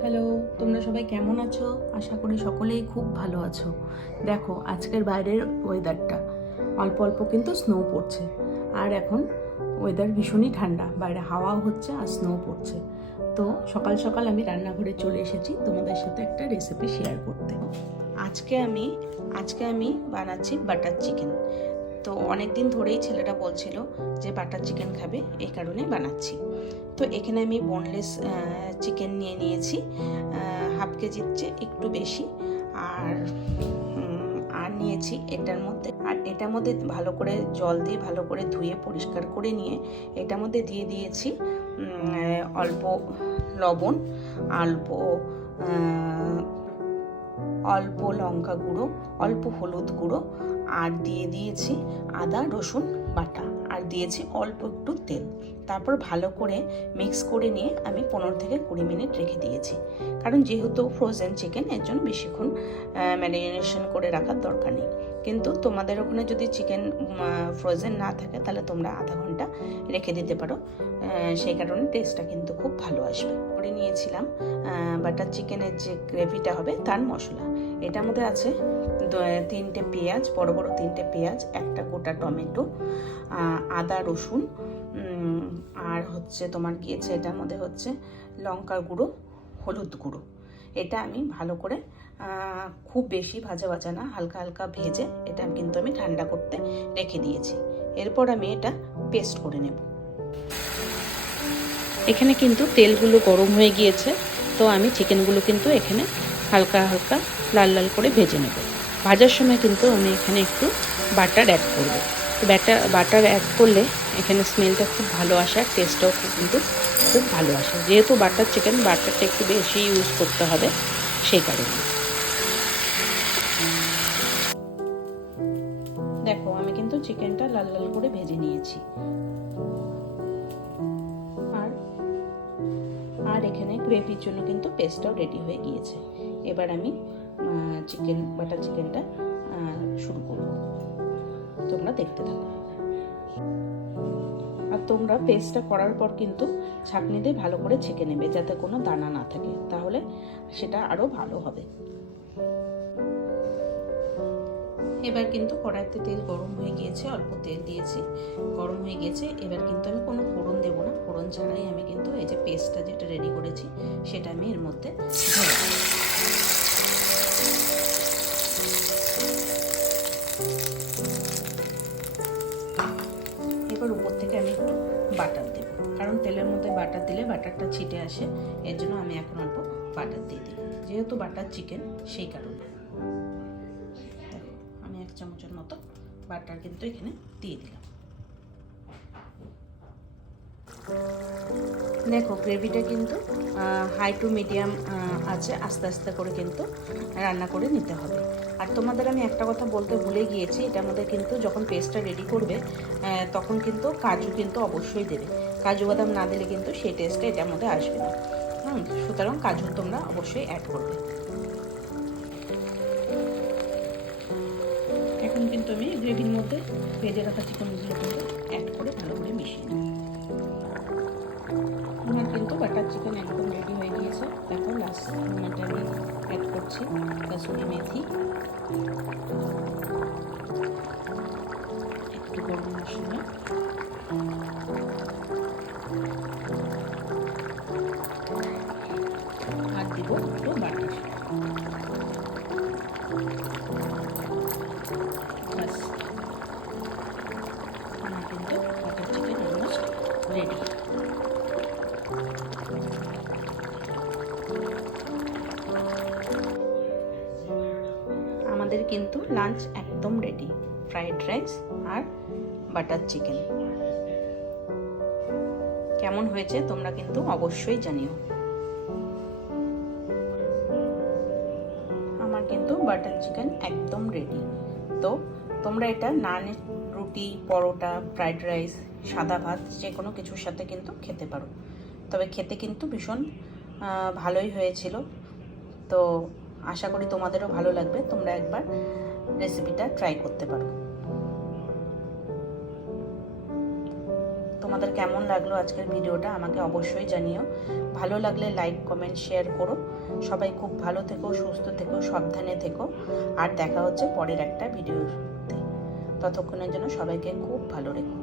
Hello, তোমরা সবাই কেমন আছো? আশা করি সকলেই খুব ভালো আছো। দেখো, আজকের বাইরের ওয়েদারটা অল্প অল্প কিন্তু স্নো পড়ছে। আর এখন ওয়েদার ভীষণই ঠান্ডা। বাইরে হাওয়াও হচ্ছে আর স্নো পড়ছে। তো সকাল সকাল আমি রান্নাঘরে চলে এসেছি তোমাদের সাথে একটা রেসিপি শেয়ার করতে। আজকে আমি আজকে আমি বানাচ্ছি বাটার চিকেন তো অনেক দিন ধরেই ছেলেটা বলছিল যে বাটার চিকেন খাবে, এই কারণে বানাচ্ছি। তো এখানে আমি বোনলেস চিকেন নিয়ে নিয়েছি হাফ কেজির চেয়ে একটু বেশি। আর আর নিয়েছি এটার মধ্যে, আর এটার মধ্যে ভালো করে জল দিয়ে ভালো করে ধুয়ে পরিষ্কার করে নিয়ে এটার মধ্যে দিয়ে দিয়েছি অল্প লবণ, অল্প অল্প লঙ্কা গুঁড়ো, অল্প হলুদ গুঁড়ো, আর দিয়ে দিয়েছি আদা, রসুন বাটা। আর দিয়েছি অল্প একটু তেল। তারপর ভালো করে মিক্স করে নিয়ে আমি পনেরো থেকে কুড়ি মিনিট রেখে দিয়েছি। কারণ যেহেতু ফ্রোজেন চিকেন এর জন্য বেশিক্ষণ ম্যারিনেশন করে রাখার দরকার নেই। কিন্তু তোমাদের ওখানে যদি চিকেন ফ্রোজেন না থাকে, তাহলে তোমরা আধা ঘণ্টা রেখে দিতে পারো। সেই কারণে টেস্টটা কিন্তু খুব ভালো আসবে। করে নিয়েছিলাম বাটার চিকেনের যে গ্রেভিটা হবে, তার মশলা। এটার মধ্যে আছে তিনটে পেঁয়াজ, বড় বড় তিনটে পেঁয়াজ, একটা গোটা টমেটো আদা, রসুন আর হচ্ছে তোমার গিয়েছে এটার মধ্যে হচ্ছে লঙ্কার গুঁড়ো, হলুদ গুঁড়ো। এটা আমি ভালো করে খুব বেশি ভাজা ভাজা না, হালকা হালকা ভেজে এটা কিন্তু আমি ঠান্ডা করতে রেখে দিয়েছি। এরপর আমি এটা পেস্ট করে নেব। এখানে কিন্তু তেলগুলো গরম হয়ে গিয়েছে, তো আমি চিকেনগুলো কিন্তু এখানে হালকা হালকা লাল লাল করে ভেজে নেব। ভাজার সময় কিন্তু আমি এখানে একটু বাটার অ্যাড করব। তো ব্যাটার বাটার অ্যাড করলে এখানে স্মেলটা খুব ভালো আসে আর টেস্টটাও কিন্তু খুব ভালো আসে। যেহেতু বাটার চিকেন বাটারটা একটু বেশি ইউজ করতে হবে সেই কারণে। দেখো, আমি কিন্তু চিকেনটা লাল লাল করে ভেজে নিয়েছি। আর এখানে গ্রেভির জন্য কিন্তু পেস্টটাও রেডি হয়ে গিয়েছে। এবার আমি চিকেন বাটার চিকেনটা শুরু করব। তোমরা দেখতে থাকো। আর তোমরা পেস্টটা করার পর কিন্তু ছাঁকনি দিয়ে ভালো করে ছেঁকে নেবে, যাতে কোনো দানা না থাকে। তাহলে সেটা আরও ভালো হবে। এবার কিন্তু কড়াইতে তেল গরম হয়ে গিয়েছে, অল্প তেল দিয়েছি। গরম হয়ে গিয়েছে, এবার কিন্তু আমি কোনো ফোড়ন দেবো না। ফোড়ন ছাড়াই আমি কিন্তু এই যে পেস্টটা যেটা রেডি করেছি, সেটা আমি এর মধ্যে এবার উপর থেকে আমি একটু বাটার দেব, কারণ তেলের মধ্যে বাটার দিলে বাটারটা ছিটে আসে, এর জন্য আমি এখন অল্প বাটার দিয়ে দিই যেহেতু বাটার চিকেন সেই কারণে। বাটার কিন্তু এখানে দিয়ে দিলাম। দেখো, গ্রেভিটা কিন্তু হাই টু মিডিয়াম আছে। আস্তে আস্তে করে কিন্তু রান্না করে নিতে হবে। আর তোমাদের আমি একটা কথা বলতে ভুলে গিয়েছি, এটা আমাদের কিন্তু যখন পেস্টটা রেডি করবে তখন কিন্তু কাজু কিন্তু অবশ্যই দেবে। কাজু বাদাম না দিলে কিন্তু সেই টেস্টটা এটার মধ্যে আসবে না। হুম, সুতরাং কাজু তোমরা অবশ্যই অ্যাড করবে। আমি গ্রেভির মধ্যে ভেজে রাখা চিকেনগুলো কিন্তু অ্যাড করে ভালো করে মিশিয়ে নেব আমার কিন্তু বাটার চিকেন একদম রেডি হয়ে গিয়েছে। দেখো লাস্ট মোমেন্টে আমি অ্যাড করছি কাসুরি মেথি। একটু গরম মশলা। আর দিব একটু বাটার। আমাদের কিন্তু লাঞ্চ একদম রেডি ফ্রাইড রাইস আর বাটার চিকেন কেমন হয়েছে তোমরা কিন্তু অবশ্যই জানিও। আমার কিন্তু বাটার চিকেন একদম রেডি তো তোমরা এটা নানের রুটি, পরোটা ফ্রাইড রাইস সাদা ভাত যে কোনো কিছুর সাথে কিন্তু খেতে পারো। তবে খেতে কিন্তু ভীষণ ভালোই হয়েছিল। তো আশা করি তোমাদেরও ভালো লাগবে। তোমরা একবার রেসিপিটা ট্রাই করতে পারো। তোমাদের কেমন লাগল আজকের ভিডিওটা আমাকে অবশ্যই জানিও। ভালো লাগলে লাইক কমেন্ট শেয়ার করো। সবাই খুব ভালো থেকো, সুস্থ থেকো, সাবধানে থেকো। আর দেখা হচ্ছে পরের একটা ভিডিওতে। ততক্ষণের জন্য সবাইকে খুব ভালো রেখো।